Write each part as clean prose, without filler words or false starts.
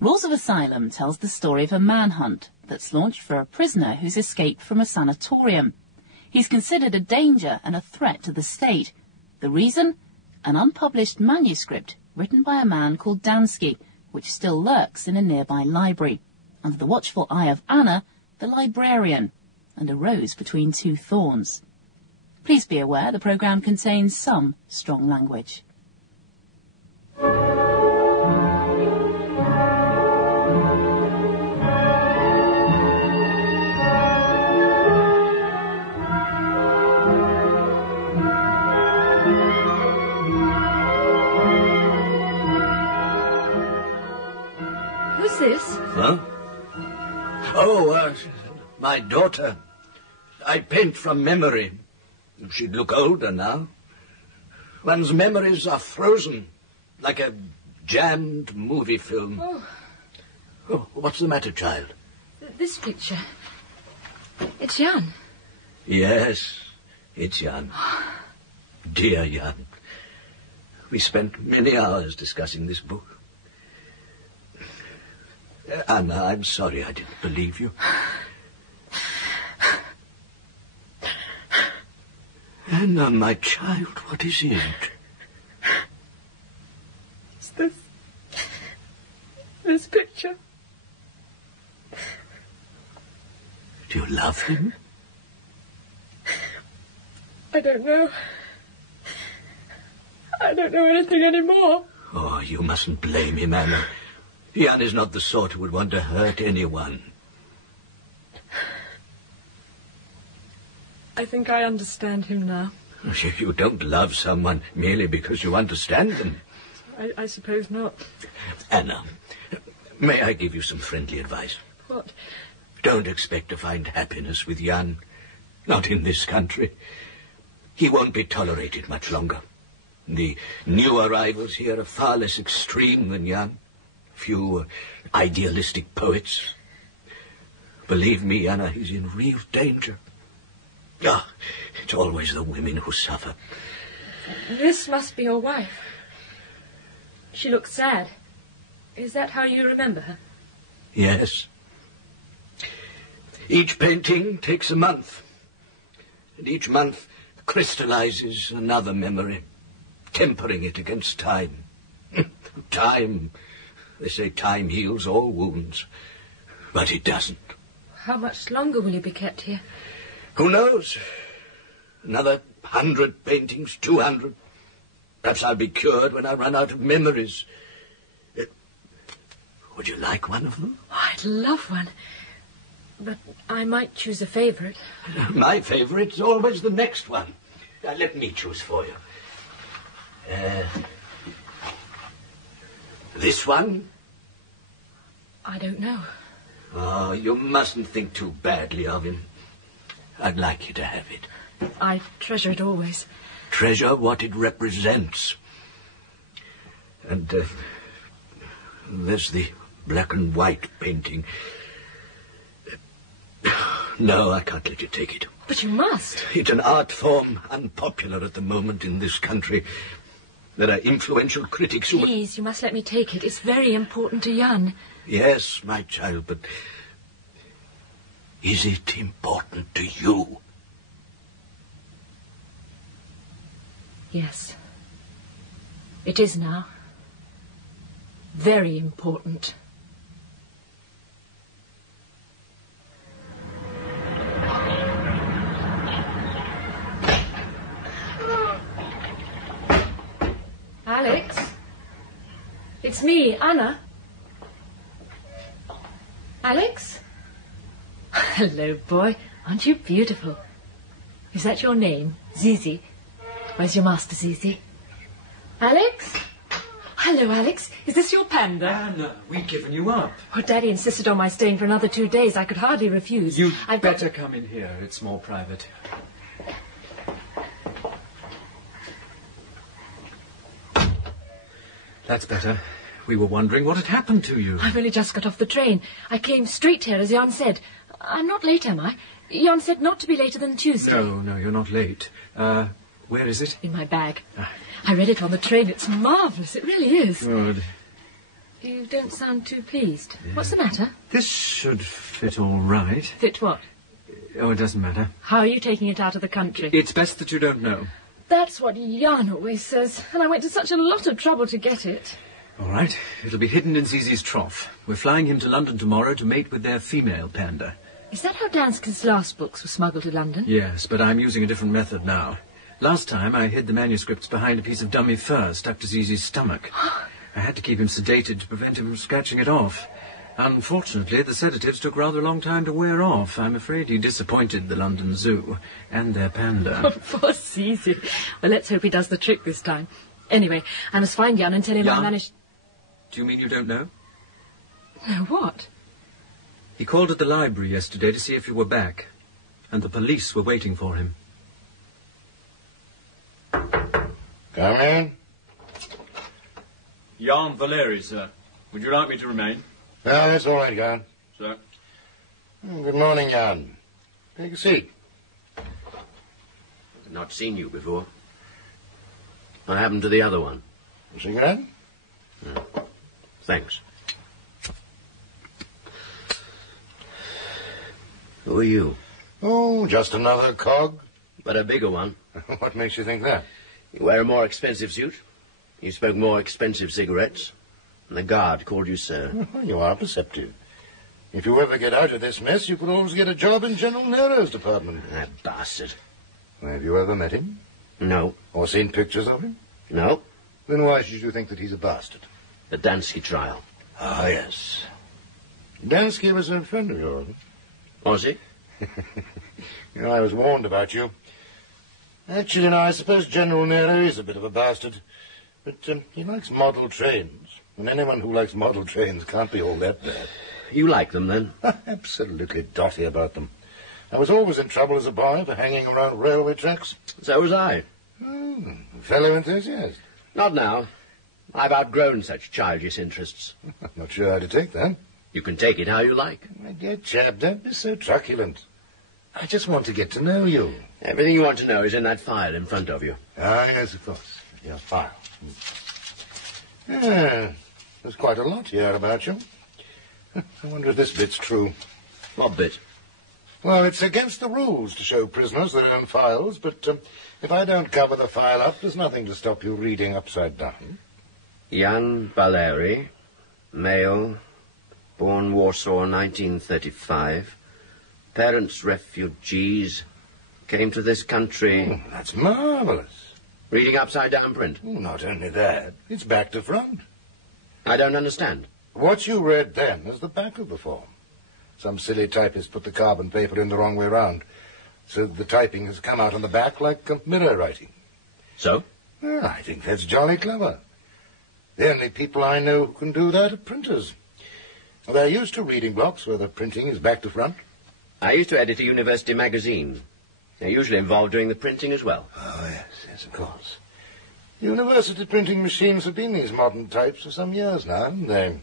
Rules of Asylum tells the story of a manhunt that's launched for a prisoner who's escaped from a sanatorium. He's considered a danger and a threat to the state. The reason? An unpublished manuscript written by a man called Dansky, which still lurks in a nearby library, under the watchful eye of Anna, the librarian, and a rose between two thorns. Please be aware the programme contains some strong language. Who's this? Huh? Oh, my daughter. I paint from memory. She'd look older now. One's memories are frozen, like a jammed movie film. Oh, what's the matter, child? This picture. It's Jan. Yes, it's Jan. Dear Jan. We spent many hours discussing this book. Anna, I'm sorry I didn't believe you. Anna, my child, what is it? It's this picture. Do you love him? I don't know. I don't know anything anymore. Oh, you mustn't blame him, Anna. Jan is not the sort who would want to hurt anyone. I think I understand him now. You don't love someone merely because you understand them. I suppose not. Anna, may I give you some friendly advice? What? Don't expect to find happiness with Jan. Not in this country. He won't be tolerated much longer. The new arrivals here are far less extreme than Jan. Few idealistic poets. Believe me, Anna, he's in real danger. Ah, it's always the women who suffer. This must be your wife. She looks sad. Is that how you remember her? Yes. Each painting takes a month. And each month crystallizes another memory, tempering it against time. Time. They say time heals all wounds. But it doesn't. How much longer will you be kept here? Who knows? Another 100 paintings, 200. Perhaps I'll be cured when I run out of memories. Would you like one of them? Oh, I'd love one. But I might choose a favourite. My favourite's always the next one. Let me choose for you. This one? I don't know. Oh, you mustn't think too badly of him. I'd like you to have it. I treasure it always. Treasure what it represents. And there's the black and white painting. No, I can't let you take it. But you must. It's an art form unpopular at the moment in this country. There are influential critics who... Please, you must let me take it. It's very important to Jan. Yes, my child, but is it important to you? Yes. It is now. Very important. Alex? It's me, Anna. Alex? Hello, boy. Aren't you beautiful? Is that your name, Zizi? Where's your master, Zizi? Alex? Hello, Alex. Is this your panda? Anna, we've given you up. Oh, Daddy insisted on my staying for another 2 days. I could hardly refuse. You'd better come in here. It's more private. That's better. We were wondering what had happened to you. I've only just got off the train. I came straight here, as Jan said. I'm not late, am I? Jan said not to be later than Tuesday. No, you're not late. Where is it? In my bag. I read it on the train. It's marvellous. It really is. Good. You don't sound too pleased. What's the matter? This should fit all right. Fit what? Oh, it doesn't matter. How are you taking it out of the country? It's best that you don't know. That's what Jan always says, and I went to such a lot of trouble to get it. All right. It'll be hidden in Zizi's trough. We're flying him to London tomorrow to mate with their female panda. Is that how Danske's last books were smuggled to London? Yes, but I'm using a different method now. Last time I hid the manuscripts behind a piece of dummy fur stuck to Zizi's stomach. I had to keep him sedated to prevent him from scratching it off. Unfortunately, the sedatives took rather a long time to wear off. I'm afraid he disappointed the London Zoo and their panda. Oh, poor Zizi. Well, let's hope he does the trick this time. Anyway, I must find Jan and tell him I Jan? managed... Do you mean you don't know? No, what? He called at the library yesterday to see if you were back, and the police were waiting for him. Come in. Jan Valeri, sir. Would you like me to remain? No, that's all right, Jan. Sir. Good morning, Jan. Take a seat. I've not seen you before. What happened to the other one? A cigarette? Thanks. Who are you? Oh, just another cog. But a bigger one. What makes you think that? You wear a more expensive suit. You smoke more expensive cigarettes. And the guard called you sir. You are perceptive. If you ever get out of this mess, you can always get a job in General Nero's department. That bastard. Have you ever met him? No. Or seen pictures of him? No. Then why should you think that he's a bastard? The Dansky trial. Ah, yes. Dansky was a friend of yours. Was he? You know, I was warned about you. Actually, now, I suppose General Nero is a bit of a bastard. But he likes model trains. And anyone who likes model trains can't be all that bad. You like them, then? Absolutely dotty about them. I was always in trouble as a boy for hanging around railway tracks. So was I. Fellow enthusiast. Not now. I've outgrown such childish interests. I'm not sure how to take that. You can take it how you like. My dear chap, don't be so truculent. I just want to get to know you. Everything you want to know is in that file in front of you. Ah, yes, of course. Your file. Yeah, there's quite a lot here about you. I wonder if this bit's true. What bit? Well, it's against the rules to show prisoners their own files, but if I don't cover the file up, there's nothing to stop you reading upside down. Jan Valeri, male, born Warsaw 1935, parents refugees, came to this country... Oh, that's marvelous. Reading upside down print? Oh, not only that, it's back to front. I don't understand. What you read then is the back of the form. Some silly typist put the carbon paper in the wrong way round, so the typing has come out on the back like mirror writing. So? Well, I think that's jolly clever. The only people I know who can do that are printers. They're used to reading blocks where the printing is back to front. I used to edit a university magazine. They're usually involved doing the printing as well. Oh, yes, of course. University printing machines have been these modern types for some years now, haven't they?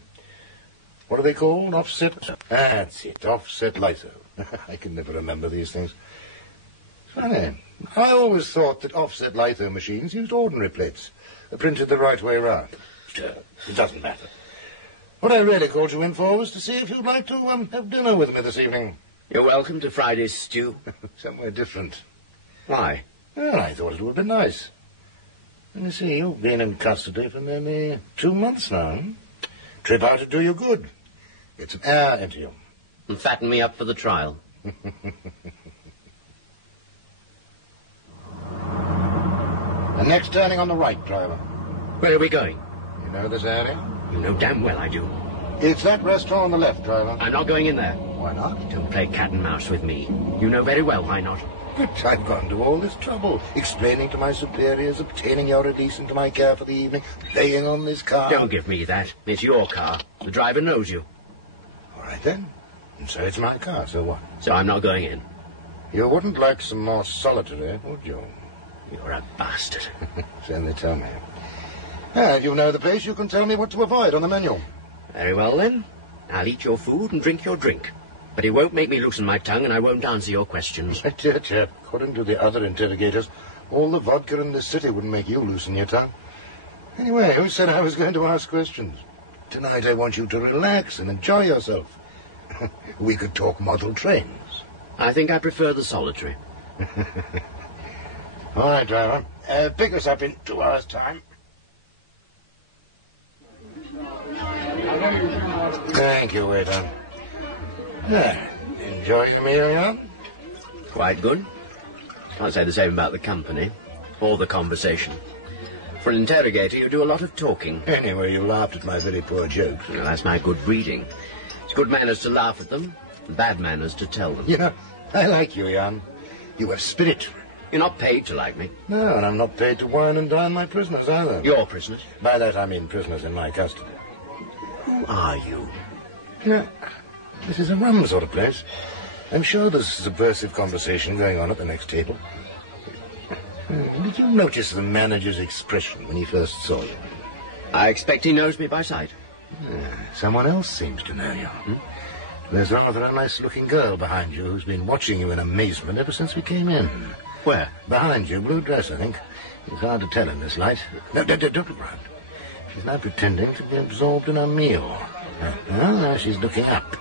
What are they called? Offset? That's it, offset litho. I can never remember these things. Funny. I always thought that offset litho machines used ordinary plates, printed the right way round. It doesn't matter. What I really called you in for was to see if you'd like to have dinner with me this evening. You're welcome to Friday's stew. Somewhere different. Why? Well, I thought it would be nice. Let me see, you've been in custody for nearly 2 months now. Trip out to do you good. Get some air into you. And fatten me up for the trial. The next turning on the right, driver. Where are we going? You know this area? You know damn well I do. It's that restaurant on the left, driver. I'm not going in there. Why not? Don't play cat and mouse with me. You know very well why not. But I've gone to all this trouble, explaining to my superiors, obtaining your release into my care for the evening, laying on this car. Don't give me that. It's your car. The driver knows you. All right, then. And so it's my car, so what? So I'm not going in. You wouldn't like some more solitary, would you? You're a bastard. So they tell me. If you know the place, you can tell me what to avoid on the menu. Very well, then. I'll eat your food and drink your drink. But it won't make me loosen my tongue, and I won't answer your questions. Dear chap, according to the other interrogators, all the vodka in this city wouldn't make you loosen your tongue. Anyway, who said I was going to ask questions? Tonight I want you to relax and enjoy yourself. We could talk model trains. I think I prefer the solitary. All right, driver. Pick us up in 2 hours' time. Thank you, waiter. Enjoy your meal, Jan? Quite good. Can't say the same about the company or the conversation. For an interrogator, you do a lot of talking. Anyway, you laughed at my very poor jokes. Well, that's my good breeding. It's good manners to laugh at them, and bad manners to tell them. You know, I like you, Jan. You have spirit. You're not paid to like me. No, and I'm not paid to wine and dine my prisoners either. Your prisoners? By that I mean prisoners in my custody. Who are you? You know, this is a rum sort of place. I'm sure there's subversive conversation going on at the next table. Did you notice the manager's expression when he first saw you? I expect he knows me by sight. Someone else seems to know you. There's rather a nice-looking girl behind you who's been watching you in amazement ever since we came in. Where? Behind you, blue dress, I think. It's hard to tell in this light. No, don't look round. She's now pretending to be absorbed in her meal. Now she's looking up.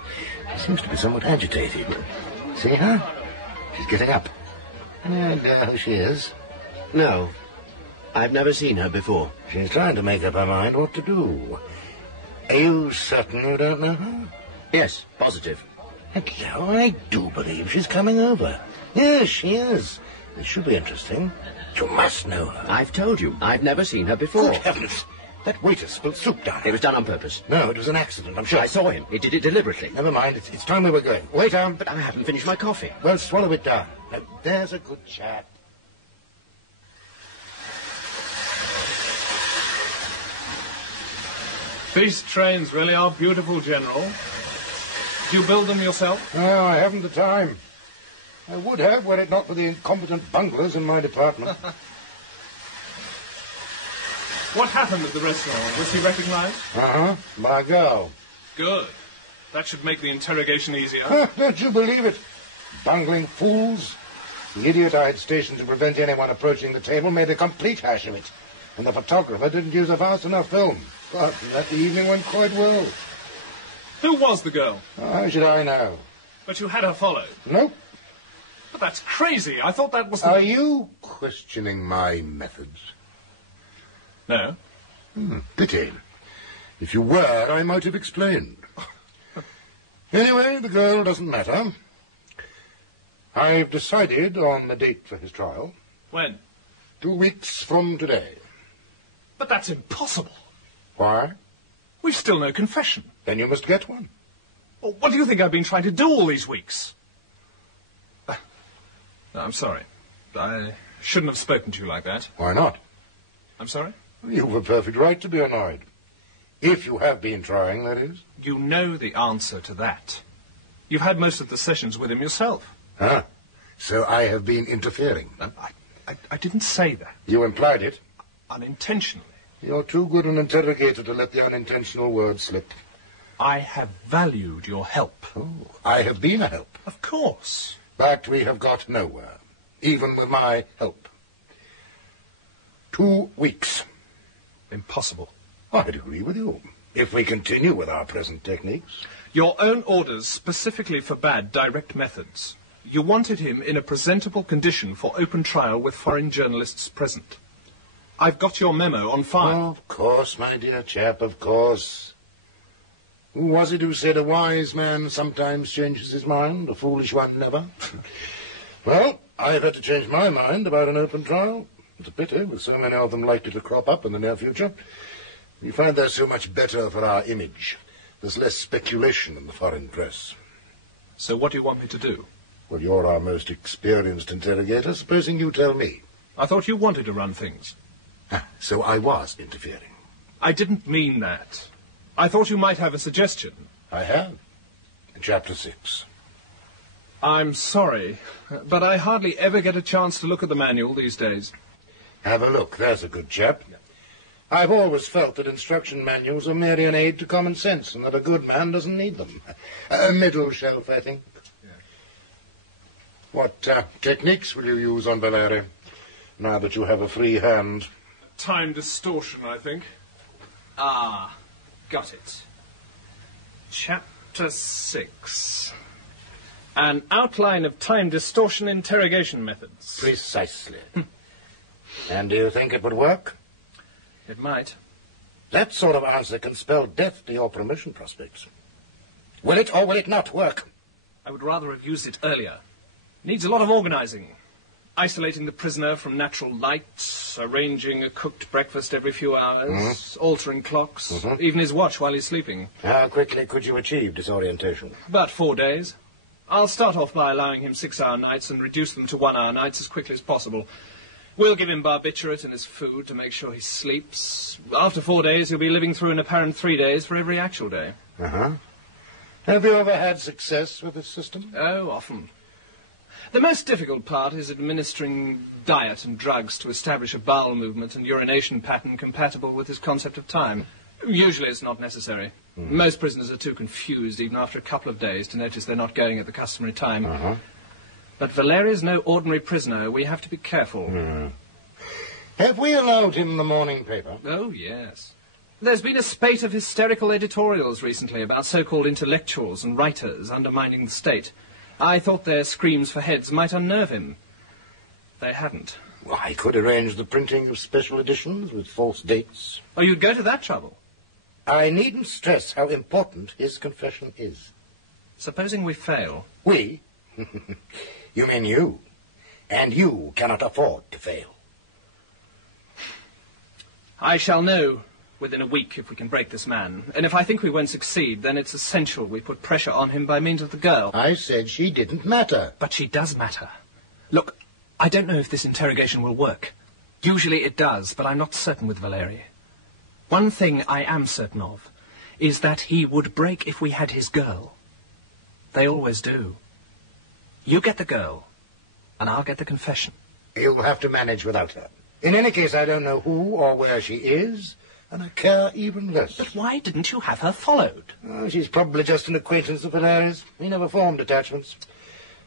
She seems to be somewhat agitated. See her? She's getting up. Any idea who she is? No. I've never seen her before. She's trying to make up her mind what to do. Are you certain you don't know her? Yes, positive. Hello, I do believe she's coming over. Yes, she is. This should be interesting. You must know her. I've told you, I've never seen her before. Good heavens! That waiter spilled soup down. It was done on purpose. No, it was an accident, I'm sure. I saw him. He did it deliberately. Never mind, it's time we were going. Wait, But I haven't finished my coffee. Well, swallow it down. Now, there's a good chap. These trains really are beautiful, General. Did you build them yourself? No, I haven't the time. I would have, were it not for the incompetent bunglers in my department. What happened at the restaurant? Was he recognized? My girl. Good. That should make the interrogation easier. Don't you believe it? Bungling fools. The idiot I had stationed to prevent anyone approaching the table made a complete hash of it. And the photographer didn't use a fast enough film. But that evening went quite well. Who was the girl? How should I know? But you had her followed. Nope. But that's crazy. I thought that was the... Are you questioning my methods? No. Pity. If you were, I might have explained. Anyway, the girl doesn't matter. I've decided on the date for his trial. When? 2 weeks from today. But that's impossible. Why? We've still no confession. Then you must get one. Well, what do you think I've been trying to do all these weeks? No, I'm sorry. I shouldn't have spoken to you like that. Why not? I'm sorry? You've a perfect right to be annoyed. If you have been trying, that is. You know the answer to that. You've had most of the sessions with him yourself. So I have been interfering. No, I didn't say that. You implied it. Unintentionally. You're too good an interrogator to let the unintentional word slip. I have valued your help. Oh, I have been a help. Of course. But we have got nowhere, even with my help. 2 weeks. Impossible. I'd agree with you, if we continue with our present techniques. Your own orders specifically forbade direct methods. You wanted him in a presentable condition for open trial with foreign journalists present. I've got your memo on file. Of course, my dear chap, of course. Who was it who said a wise man sometimes changes his mind, a foolish one never? Well, I've had to change my mind about an open trial. It's a pity, with so many of them likely to crop up in the near future. We find they're so much better for our image. There's less speculation in the foreign press. So what do you want me to do? Well, you're our most experienced interrogator. Supposing you tell me. I thought you wanted to run things. So I was interfering. I didn't mean that. I thought you might have a suggestion. I have. In Chapter 6. I'm sorry, but I hardly ever get a chance to look at the manual these days. Have a look. There's a good chap. I've always felt that instruction manuals are merely an aid to common sense, and that a good man doesn't need them. A middle shelf, I think. Yeah. What techniques will you use on Valeri, now that you have a free hand? Time distortion, I think. got it. Chapter 6. An outline of time distortion interrogation methods. Precisely. And do you think it would work? It might. That sort of answer can spell death to your promotion prospects. Will it or will it not work? I would rather have used it earlier. Needs a lot of organizing. Isolating the prisoner from natural light, arranging a cooked breakfast every few hours, altering clocks, even his watch while he's sleeping. How quickly could you achieve disorientation? About 4 days. I'll start off by allowing him 6-hour nights and reduce them to 1-hour nights as quickly as possible. We'll give him barbiturate in his food to make sure he sleeps. After 4 days, he'll be living through an apparent 3 days for every actual day. Have you ever had success with this system? Oh, often. The most difficult part is administering diet and drugs to establish a bowel movement and urination pattern compatible with his concept of time. Usually it's not necessary. Most prisoners are too confused, even after a couple of days, to notice they're not going at the customary time. But Valeri's no ordinary prisoner. We have to be careful. Have we allowed him the morning paper? Oh, yes. There's been a spate of hysterical editorials recently about so-called intellectuals and writers undermining the state. I thought their screams for heads might unnerve him. They hadn't. Well, I could arrange the printing of special editions with false dates. Oh, you'd go to that trouble? I needn't stress how important his confession is. Supposing we fail? We? You mean you. And you cannot afford to fail. I shall know within a week if we can break this man. And if I think we won't succeed, then it's essential we put pressure on him by means of the girl. I said she didn't matter. But she does matter. Look, I don't know if this interrogation will work. Usually it does, but I'm not certain with Valeri. One thing I am certain of is that he would break if we had his girl. They always do. You get the girl, and I'll get the confession. You'll have to manage without her. In any case, I don't know who or where she is, and I care even less. But why didn't you have her followed? Oh, she's probably just an acquaintance of Valeri's. He never formed attachments.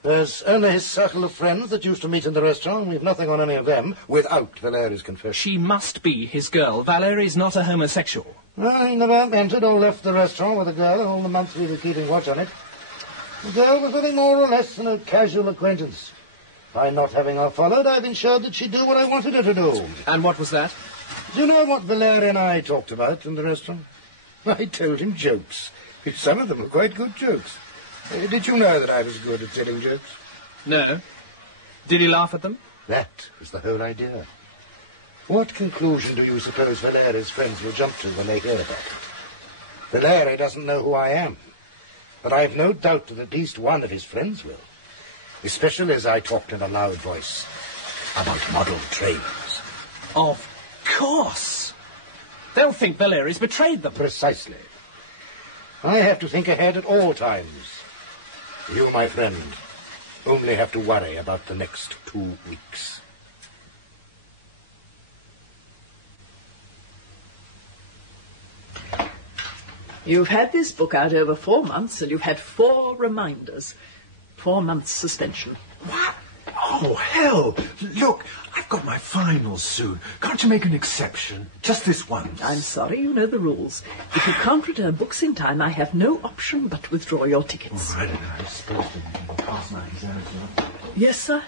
There's only his circle of friends that used to meet in the restaurant. We've nothing on any of them without Valeri's confession. She must be his girl. Valeri's not a homosexual. Well, he never entered or left the restaurant with a girl in all the months we were keeping watch on it. The girl was nothing more or less than a casual acquaintance. By not having her followed, I've ensured that she'd do what I wanted her to do. And what was that? Do you know what Valeri and I talked about in the restaurant? I told him jokes. Some of them were quite good jokes. Did you know that I was good at telling jokes? No. Did he laugh at them? That was the whole idea. What conclusion do you suppose Valeri's friends will jump to when they hear about it? Valeri doesn't know who I am. But I've no doubt that at least one of his friends will. Especially as I talked in a loud voice about model trains. Of course. They'll think Valeri's betrayed them. Precisely. I have to think ahead at all times. You, my friend, only have to worry about the next 2 weeks. You've had this book out over 4 months, and you've had 4 reminders. 4 months suspension. What? Oh, hell! Look, I've got my finals soon. Can't you make an exception? Just this once. I'm sorry, you know the rules. If you can't return books in time, I have no option but to withdraw your tickets. I don't know. I was supposed to pass my exams. Yes, sir?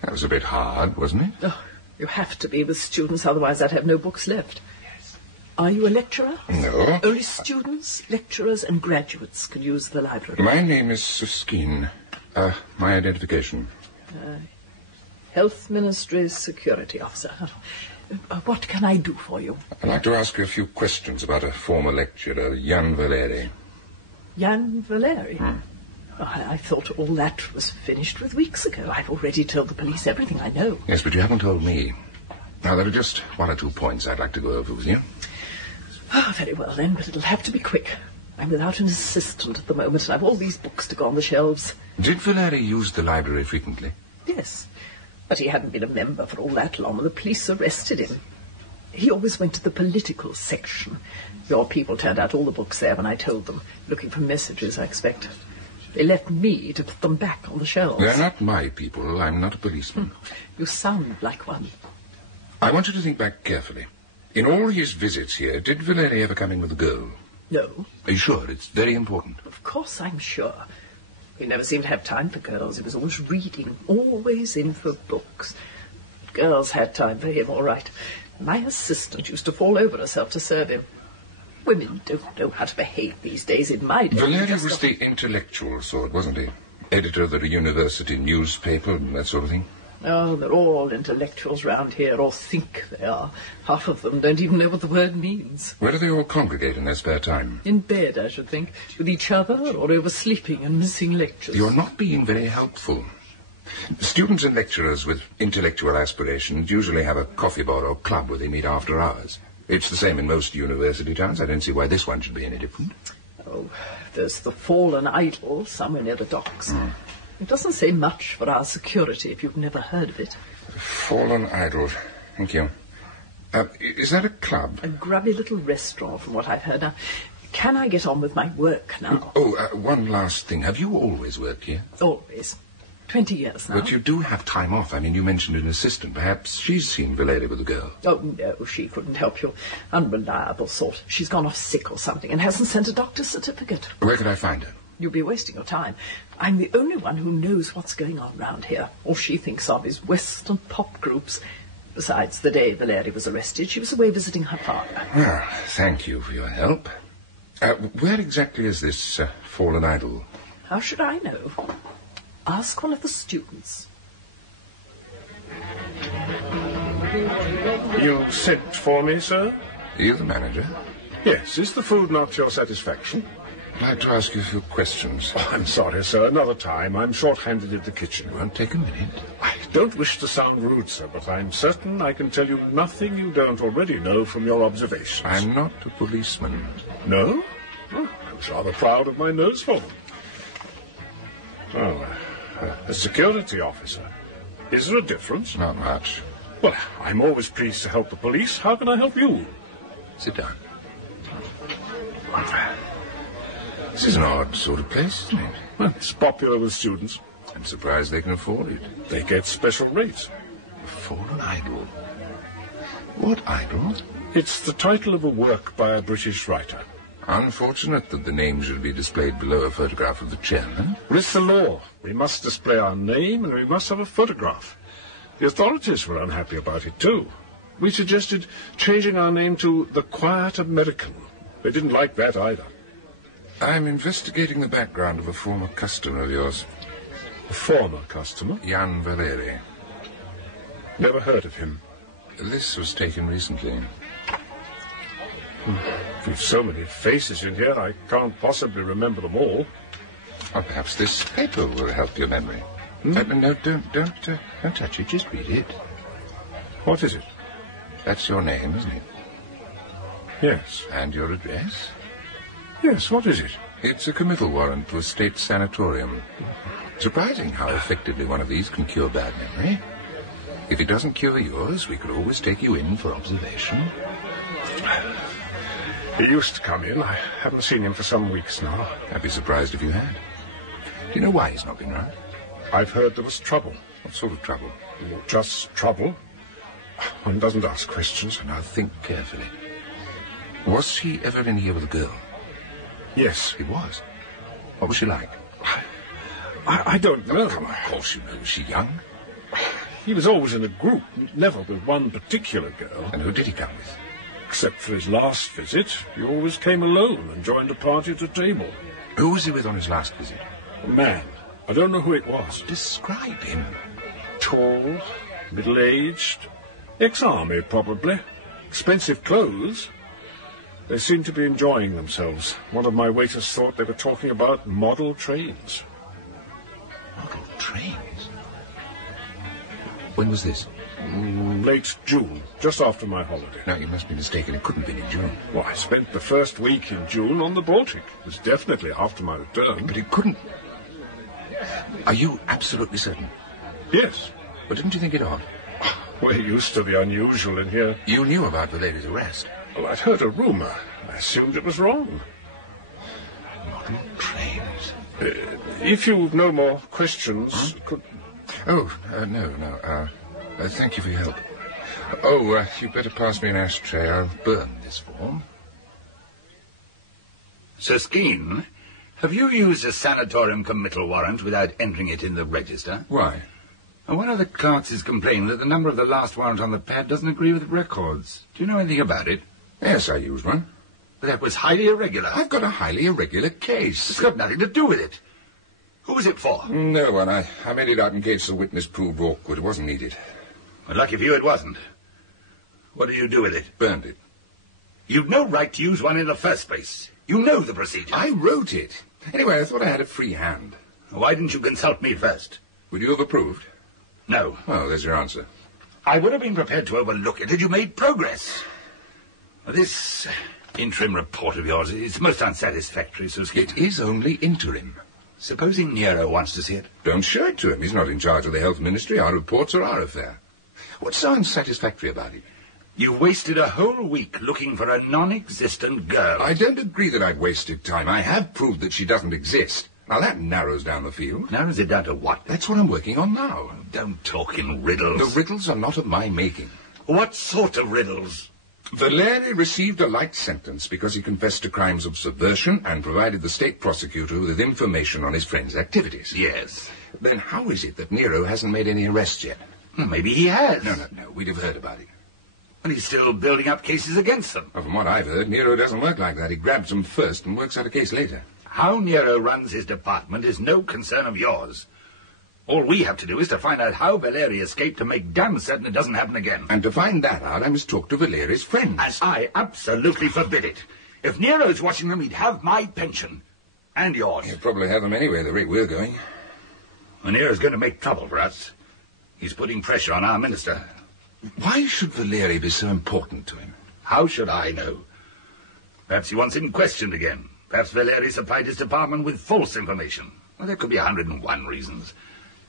That was a bit hard, wasn't it? Oh, you have to be with students, otherwise I'd have no books left. Are you a lecturer? No. Only students, lecturers, and graduates can use the library. My name is Suskin. My identification. Health Ministry's security officer. What can I do for you? I'd like to ask you a few questions about a former lecturer, Jan Valeri. Jan Valeri? Oh, I thought all that was finished with weeks ago. I've already told the police everything I know. Yes, but you haven't told me. Now, there are just 1 or 2 points I'd like to go over with you. Oh, very well then, but it'll have to be quick. I'm without an assistant at the moment, and I've all these books to go on the shelves. Did Valeri use the library frequently? Yes, but he hadn't been a member for all that long, and the police arrested him. He always went to the political section. Your people turned out all the books there when I told them, looking for messages, I expect. They left me to put them back on the shelves. They're not my people. I'm not a policeman. You sound like one. I want you to think back carefully. In all his visits here, did Valeri ever come in with a girl? No. Are you sure? It's very important. Of course I'm sure. He never seemed to have time for girls. He was always reading, always in for books. Girls had time for him, all right. My assistant used to fall over herself to serve him. Women don't know how to behave these days in my day. Valeri was the intellectual sort, wasn't he? Editor of the university newspaper and that sort of thing. Oh, they're all intellectuals round here, or think they are. Half of them don't even know what the word means. Where do they all congregate in their spare time? In bed, I should think, with each other, or oversleeping and missing lectures. You're not being very helpful. Students and lecturers with intellectual aspirations usually have a coffee bar or club where they meet after hours. It's the same in most university towns. I don't see why this one should be any different. Oh, there's the Fallen Idol somewhere near the docks. It doesn't say much for our security if you've never heard of it. Fallen Idol. Thank you. Is that a club? A grubby little restaurant, from what I've heard. Now, can I get on with my work now? One last thing. Have you always worked here? Always. 20 years now. But you do have time off. I mean, you mentioned an assistant. Perhaps she's seen Valeri with a girl. Oh, no, she couldn't help you. Unreliable sort. She's gone off sick or something and hasn't sent a doctor's certificate. Where could I find her? You'll be wasting your time. I'm the only one who knows what's going on round here. All she thinks of is Western pop groups. Besides, the day Valeri was arrested, she was away visiting her father. Well, thank you for your help. Where exactly is this Fallen Idol? How should I know? Ask one of the students. You sent for me, sir? Are you the manager? Yes. Is the food not to your satisfaction? I'd like to ask you a few questions. Oh, I'm sorry, sir. Another time. I'm short-handed in the kitchen. It won't take a minute. I don't wish to sound rude, sir, but I'm certain I can tell you nothing you don't already know from your observations. I'm not a policeman. No? Oh, I was rather proud of my nose for them. Oh, a security officer. Is there a difference? Not much. Well, I'm always pleased to help the police. How can I help you? Sit down. This is an odd sort of place, isn't it? Well, it's popular with students. I'm surprised they can afford it. They get special rates. Fallen Idol. What idol? It's the title of a work by a British writer. Unfortunate that the name should be displayed below a photograph of the chairman. But it's the law. We must display our name and we must have a photograph. The authorities were unhappy about it, too. We suggested changing our name to the Quiet American. They didn't like that either. I'm investigating the background of a former customer of yours. A former customer? Jan Valeri. Never heard of him. This was taken recently. We've so many faces in here, I can't possibly remember them all. Or perhaps this paper will help your memory. No, don't touch it. Just read it. What is it? That's your name, isn't it? Yes. And your address? Yes, what is it? It's a committal warrant to a state sanatorium. Surprising how effectively one of these can cure bad memory. If it doesn't cure yours, we could always take you in for observation. He used to come in. I haven't seen him for some weeks now. I'd be surprised if you had. Do you know why he's not been round? I've heard there was trouble. What sort of trouble? Just trouble. One doesn't ask questions. Now think carefully. Was he ever in here with a girl? Yes. He was. What was she like? I don't know. Oh, come on, of course you know. Was she young? He was always in a group, never with one particular girl. And who did he come with? Except for his last visit, he always came alone and joined a party at a table. Who was he with on his last visit? A man. I don't know who it was. Describe him. Tall, middle-aged, ex-army, probably. Expensive clothes. They seemed to be enjoying themselves. One of my waiters thought they were talking about model trains. Model trains? When was this? Late June, just after my holiday. No, you must be mistaken. It couldn't have been in June. Well, I spent the first week in June on the Baltic. It was definitely after my return. But it couldn't... Are you absolutely certain? Yes. But didn't you think it odd? We're used to the unusual in here. You knew about Valeri's arrest? Well, I'd heard a rumour. I assumed it was wrong. Model trains. If you've no more questions, could... Oh, no. Thank you for your help. Oh, you'd better pass me an ashtray. I'll burn this form. Sir Skeen, have you used a sanatorium committal warrant without entering it in the register? Why? And one of the clerks is complaining that the number of the last warrant on the pad doesn't agree with records. Do you know anything about it? Yes, I used one. But that was highly irregular. I've got a highly irregular case. It's got nothing to do with it. Who was it for? No one. I made it out in case the witness proved awkward. It wasn't needed. Well, lucky for you it wasn't. What did you do with it? Burned it. You've no right to use one in the first place. You know the procedure. I wrote it. Anyway, I thought I had a free hand. Why didn't you consult me first? Would you have approved? No. Oh, there's your answer. I would have been prepared to overlook it had you made progress. This interim report of yours is most unsatisfactory, Sir Skeen. It is only interim. Supposing Nero wants to see it? Don't show it to him. He's not in charge of the health ministry. Our reports are our affair. What's so unsatisfactory about it? You wasted a whole week looking for a non-existent girl. I don't agree that I've wasted time. I have proved that she doesn't exist. Now, that narrows down the field. Narrows it down to what? That's what I'm working on now. Don't talk in riddles. The riddles are not of my making. What sort of riddles? Valeri received a light sentence because he confessed to crimes of subversion and provided the state prosecutor with information on his friend's activities. Yes. Then how is it that Nero hasn't made any arrests yet? Well, maybe he has. No. We'd have heard about it. And he's still building up cases against them. Well, from what I've heard, Nero doesn't work like that. He grabs them first and works out a case later. How Nero runs his department is no concern of yours. All we have to do is to find out how Valeri escaped and make damn certain it doesn't happen again. And to find that out, I must talk to Valeri's friends. And I absolutely forbid it. If Nero's watching them, he'd have my pension. And yours. He'll probably have them anyway, the rate we're going. Well, Nero's going to make trouble for us. He's putting pressure on our minister. Why should Valeri be so important to him? How should I know? Perhaps he wants him questioned again. Perhaps Valeri supplied his department with false information. Well, there could be 101 reasons.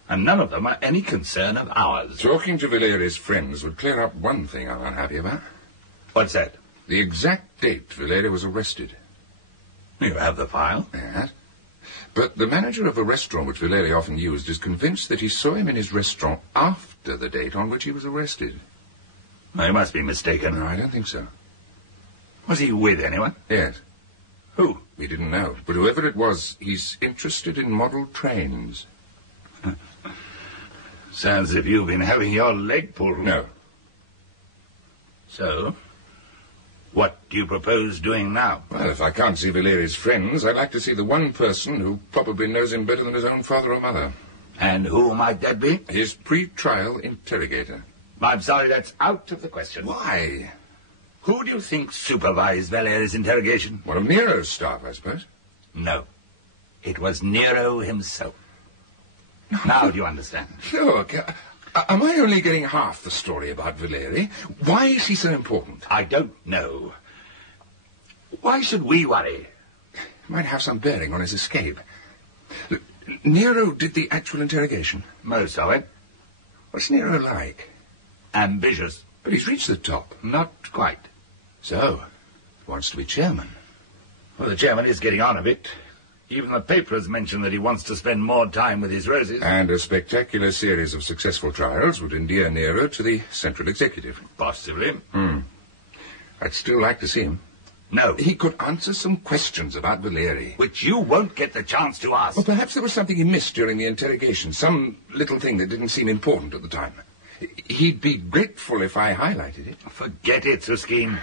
And none of them are any concern of ours. Talking to Valeri's friends would clear up one thing I'm unhappy about. What's that? The exact date Valeri was arrested. You have the file? Yes. But the manager of a restaurant which Valeri often used is convinced that he saw him in his restaurant after the date on which he was arrested. Well, you must be mistaken. No, I don't think so. Was he with anyone? Yes. Who? We didn't know. But whoever it was, he's interested in model trains. Sounds as if you've been having your leg pulled. No. So, what do you propose doing now? Well, if I can't see Valeri's friends, I'd like to see the one person who probably knows him better than his own father or mother. And who might that be? His pre-trial interrogator. I'm sorry, that's out of the question. Why? Who do you think supervised Valeri's interrogation? One of Nero's staff, I suppose. No. It was Nero himself. Now do you understand? Look, am I only getting half the story about Valeri? Why is he so important? I don't know. Why should we worry? It might have some bearing on his escape. Look, Nero did the actual interrogation. Most of it. What's Nero like? Ambitious. But he's reached the top. Not quite. So, he wants to be chairman. Well, the chairman is getting on a bit. Even the papers mention that he wants to spend more time with his roses. And a spectacular series of successful trials would endear Nero to the central executive. Possibly. I'd still like to see him. No. He could answer some questions about Valeri. Which you won't get the chance to ask. Well, perhaps there was something he missed during the interrogation. Some little thing that didn't seem important at the time. He'd be grateful if I highlighted it. Forget it, Suskeen.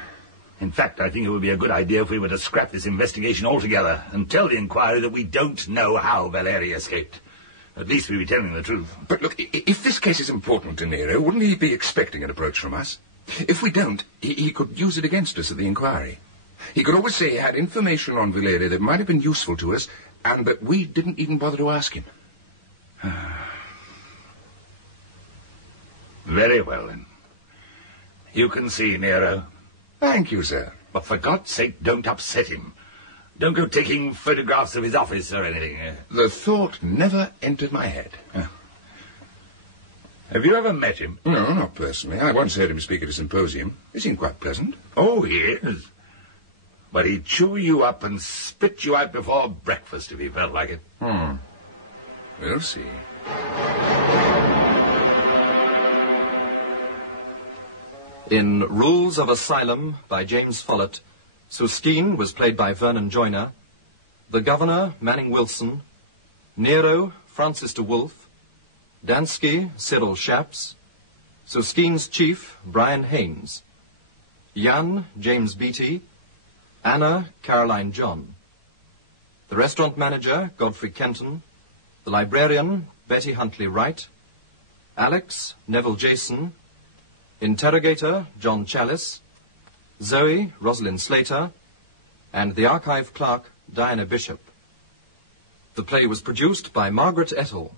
In fact, I think it would be a good idea if we were to scrap this investigation altogether and tell the inquiry that we don't know how Valeri escaped. At least we'd be telling the truth. But look, if this case is important to Nero, wouldn't he be expecting an approach from us? If we don't, he could use it against us at the inquiry. He could always say he had information on Valeri that might have been useful to us and that we didn't even bother to ask him. Very well, then. You can see Nero. Thank you, sir. But for God's sake, don't upset him. Don't go taking photographs of his office or anything. The thought never entered my head. Have you ever met him? No, not personally. I once heard him speak at a symposium. He seemed quite pleasant. Oh, he is. But he'd chew you up and spit you out before breakfast if he felt like it. We'll see. In Rules of Asylum by James Follett, Suskeen was played by Vernon Joyner, The Governor, Manning Wilson. Nero, Francis de Wolfe. Dansky, Cyril Shaps. Suskeen's chief, Brian Haynes. Jan, James Beattie. Anna, Caroline John. The restaurant manager, Godfrey Kenton. The librarian, Betty Huntley Wright. Alex, Neville Jason. Interrogator, John Chalice. Zoe, Rosalind Slater. And the archive clerk, Diana Bishop. The play was produced by Margaret Ettle.